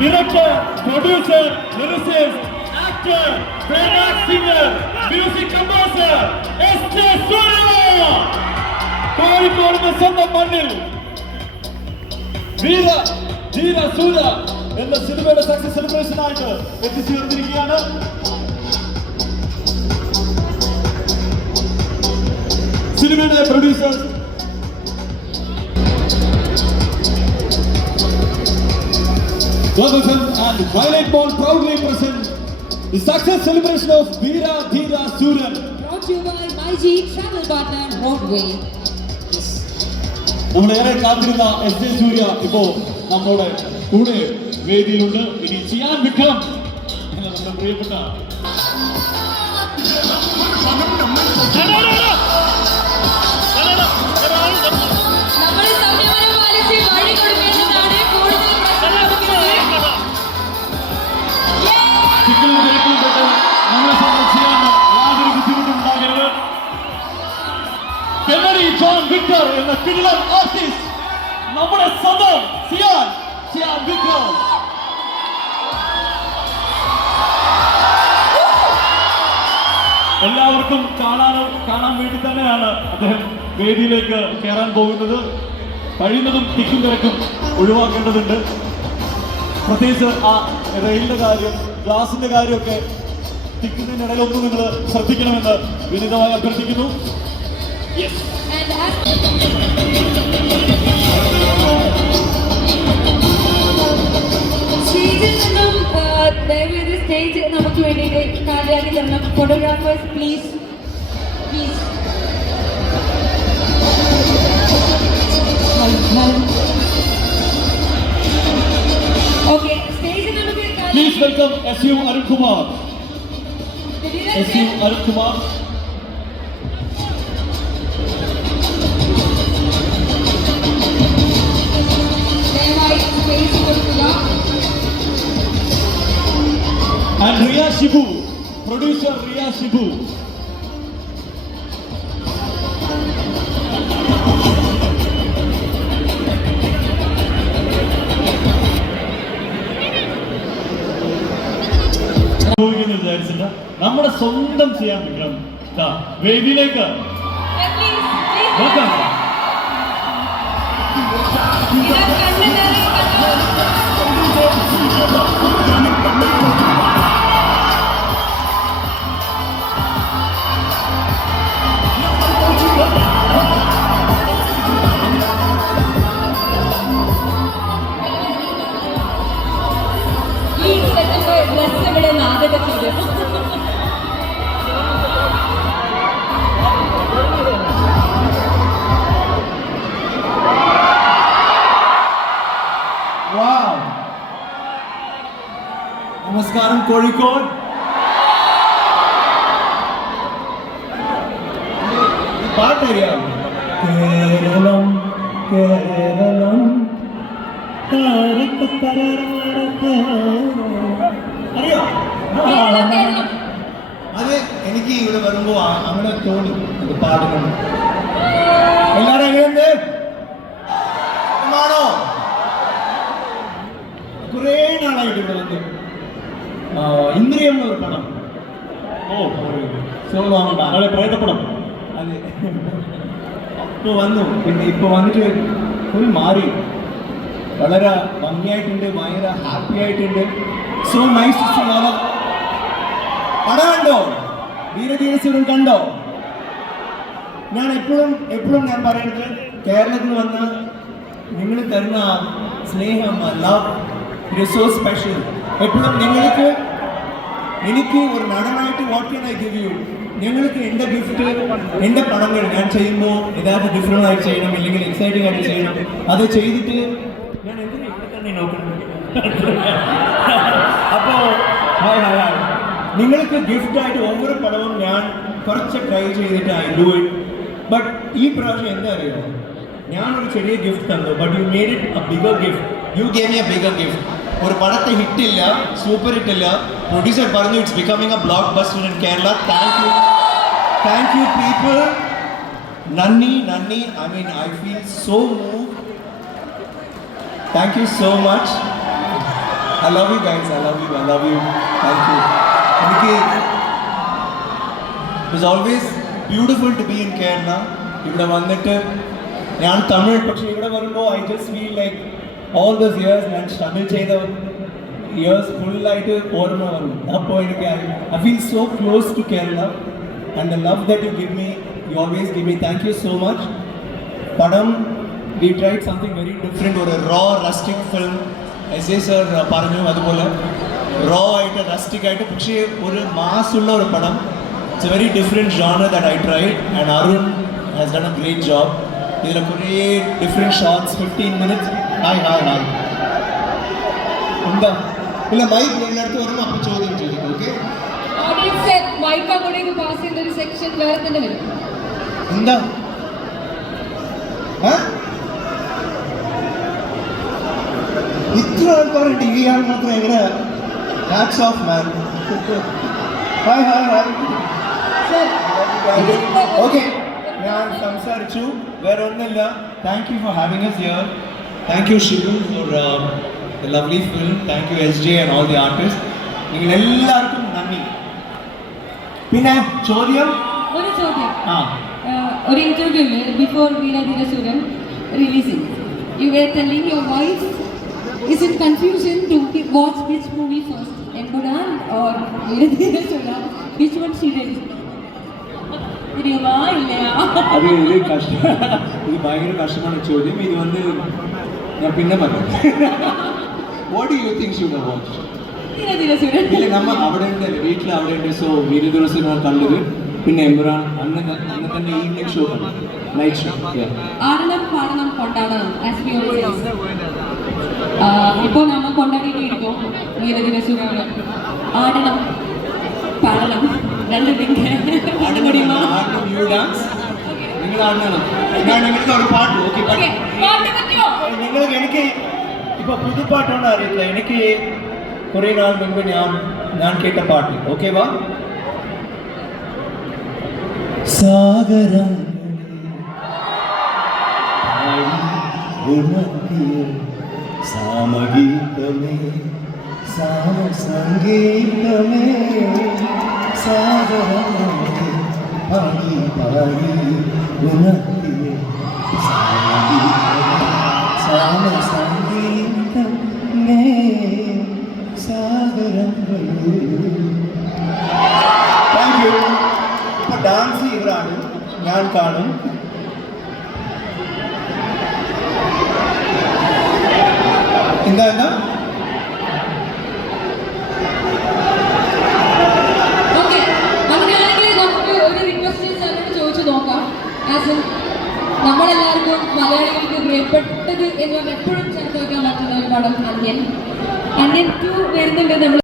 director, producer, lyricist, actor, playback singer, music composer, S.J. Surya. കോഴിക്കോടിന്റെ സ്വന്തം മണ്ണിൽ വീര ധീര സൂര്യ എന്ന സിനിമയുടെ സക്സസ് സെലിബ്രേഷൻ ആയിട്ട് എത്തിച്ചേർന്നിരിക്കുകയാണ്. സിനിമയുടെ producers Gotham and Violet Mall proudly present the success celebration of Veera Dheera Suryan. Brought to you by MyG Travel Partner Roadway. നമ്മളേറെ കാത്തിരുന്ന S J സൂര്യ ഇപ്പോ നമ്മുടെ കൂടെ വേദിയിലുണ്ട്. ഇനി ചെയ്യാൻ വിക്രം എന്ന നമ്മുടെ പ്രിയപ്പെട്ട ജോൺ വിക്ടർ എന്ന കിടിലൻ ആർട്ടിസ്റ്റ് നമ്മുടെ സ്വന്തം സിയാൻ വിക്രം. എല്ലാവർക്കും കാണാൻ വേണ്ടി തന്നെയാണ് അദ്ദേഹം വേദിയിലേക്ക് കയറാൻ പോകുന്നത്. കഴിയുന്നതും തിക്കും തിരക്കും ഒഴിവാക്കേണ്ടതുണ്ട്. പ്രത്യേകിച്ച് ആ റെയിലിന്റെ കാര്യം, ഗ്ലാസിന്റെ കാര്യമൊക്കെ തിക്കുന്നതിനിടയിലൊന്നും നിങ്ങൾ ശ്രദ്ധിക്കണമെന്ന് വിനീതമായി അഭ്യർത്ഥിക്കുന്നു. സ്റ്റേജ് നമുക്ക് വേണ്ടിയിട്ട് കാലിയാക്കി തരണം. Photographers please. ഓക്കെ, സ്റ്റേജ് നമുക്ക് please welcome S U Arunkumar. And Riya Shibu, producer Riya Shibu. വിചാരിച്ചിട്ട് നമ്മുടെ സ്വന്തം ചെയ്യാൻ വിക്രം വേദിയിലേക്ക് നമസ്കാരം കോഴിക്കോട്. പാട്ടറിയാം. കേരളം കേരളം അറിയോ? അത് എനിക്ക് ഇവിടെ വരുമ്പോ അങ്ങനെ തോന്നി അത് പാടുന്നു. എല്ലാരും എങ്ങനെയുണ്ട്? ആണോ? കുറേ നാളായിട്ട് ഇവിടെ വന്നു. ഇന്ദ്രിയം ഒരു പടം. നാളെ പ്രേതപ്പടം. അതെ, ഇപ്പൊ വന്നു. പിന്നെ ഇപ്പൊ വന്നിട്ട് ഫുൾ മാറി. വളരെ ഭംഗിയായിട്ടുണ്ട്, ഭയങ്കര ഹാപ്പി ആയിട്ടുണ്ട്. So nice to see all. പടം കണ്ടോ? വീരധീരസുരൻ കണ്ടോ? ഞാൻ എപ്പോഴും ഞാൻ പറയുന്നത്, കേരളത്തിൽ വന്ന് നിങ്ങൾ തരുന്ന സ്നേഹം, love, it is so special. എപ്പോഴും എനിക്ക് ഒരു നടനായിട്ട് what can I give you? ഞങ്ങൾക്ക് എൻ്റെ ഗിഫ്റ്റ്, എൻ്റെ പടങ്ങൾ ഞാൻ ചെയ്യുമ്പോൾ യഥാർത്ഥ ഡിഫറെൻ്റ് ആയിട്ട് ചെയ്യണം, ഇല്ലെങ്കിൽ എക്സൈറ്റിംഗ് ആയിട്ട് ചെയ്യണം. അത് ചെയ്തിട്ട് ഞാൻ എന്തിനാ ഇവിടെ തന്നെ നോക്കണം? അപ്പോൾ നിങ്ങൾക്ക് ഗിഫ്റ്റായിട്ട് ഓരോ പടവും ഞാൻ കുറച്ച് ട്രൈ ചെയ്തിട്ട് ഐ ഡു ഇറ്റ്. ബട്ട് ഈ പ്രാവശ്യം എന്താ അറിയുമോ, ഞാനൊരു ചെറിയ ഗിഫ്റ്റ് തന്നു, but you made it a bigger gift. You gave me a bigger gift. ഒരു പടത്തെ ഹിറ്റില്ല, സൂപ്പർ ഹിറ്റില്ല, പ്രൊഡ്യൂസർ പറഞ്ഞു it's becoming a blockbuster in Kerala. Thank you people. നന്ദി. I mean I feel so moved. Thank you so much. I love you guys. I love you. I love you. Thank you. It was always beautiful to be in Kerala. ഇവിടെ വന്നിട്ട് ഞാൻ തമിഴ് പക്ഷേ ഇവിടെ വരുമ്പോൾ I just feel like all those years ഞാൻ struggle ചെയ്ത years ഫുള്ളായിട്ട് ഓർമ്മ വരും. അപ്പോൾ എനിക്ക് I feel so close to Kerala and the love that you give me you always give me. Thank you so much. പടം we tried something very different. ഒരു raw rustic film as sir പറഞ്ഞു അതുപോലെ raw ആയിട്ട് rustic ആയിട്ട് പക്ഷേ ഒരു മാസുള്ള ഒരു പടം. It's a very different genre that I tried and Arun has done a great job. ഇതിൽ കുറേ different shots 15 minutes. Hi hi hi എന്താ ഇല്ല മൈക്ക് എല്ലായിടത്ത് വരുമ്പോൾ അപ്പോൾ ചോദ്യം ചോദിക്കും. ഓക്കെ ഓഡിയൻസ് മൈക്ക് അങ്ങോട്ടേക്ക് പാസ് ചെയ്യുന്ന ഒരു സെക്ഷൻ വേറെ തന്നെ വരും. എന്താ ഇത്ര ആൾക്കാർ ടി വി ആണ് മാത്രം എങ്ങനെ ഹാറ്റ്സ് ഓഫ് മാൻ. Hi hi hi. ഓക്കെ ഞാൻ സംസാരിച്ചു വേറെ ഒന്നുമില്ല. Thank you for having us here. Thank you Shibu for the lovely film. Thank you SJ and all the artist. നിങ്ങൾ എല്ലാവർക്കും നന്ദി. പിന്നെ ചോദ്യം ഒരു ചോദ്യം. ആ ഒരു ഇന്റർവ്യൂവിൽ before Veera Dheera Sooran releasing you were telling your wife is in confusion to watch which movie first, Empuran or Veerathirasura, which one she did? தெரியுமா இல்லையா? അത് ഇത് കഷ്ടം, ഇത് ഭയങ്കര കഷ്ടമാണ് ചോദ്യം. ഇത് വന്ന് ഞാൻ പിന്നെ പറയാം. What do you think should have watched? Veera Dheera Sooran. ഇല്ല നമ്മ അവിടെ ഉണ്ടല്ലേ വീട്ടിൽ അവിടെ ഉണ്ട്. സോ വീരധീരസുരൻ കണ്ടത്. പിന്നെ എംപുരാൻ അന്ന് തന്നെ ഈവനിങ് ഷോ കണ്ടു, നൈറ്റ് ഷോ. ആടണം പാടണം കൊണ്ടാടണം as we always say. ഇപ്പോൾ നമ്മൾ കൊണ്ടാടിയിട്ട് ഇരിക്കും വീരധീരസുരൻ. ആടണം പാടണം രണ്ട് നിങ്ങൾ ആടണം. ഞാൻ നിങ്ങൾക്ക് ഒരു പാട്ട്. ഓക്കെ നിങ്ങൾ എനിക്ക് ഇപ്പൊ പുതുപാട്ടൊന്നും അറിയില്ല. എനിക്ക് കുറേ നാൾ മുൻപ് ഞാൻ കേട്ട പാട്ട്. ഓക്കെ വാ. സാഗരം സാമഗീതമേ സാമ സംഗീതമേ സാഗരമേ പാടി പാടി ഉണർത്തിയേ സാമ സംഗീതമേ സാഗരമേ. Thank you. ഇപ്പൊ ഡാൻസ് ഇവരാണ്, ഞാൻ കാണും. എന്താ എന്താ ഓക്കെ അങ്ങനെയാണെങ്കിൽ നമുക്ക് ഒരു റിക്വസ്റ്റ് സാറിനോട് ചോദിച്ചു നോക്കാം. ആസ് നമ്മളെല്ലാവർക്കും മലയാളികൾക്ക് പ്രിയപ്പെട്ടത് എന്ന് പറഞ്ഞാൽ എപ്പോഴും ചേർത്ത് വയ്ക്കാൻ പറ്റുന്ന ഒരു പടം അന്യൻ 2 വരുന്നുണ്ട്. നമ്മൾ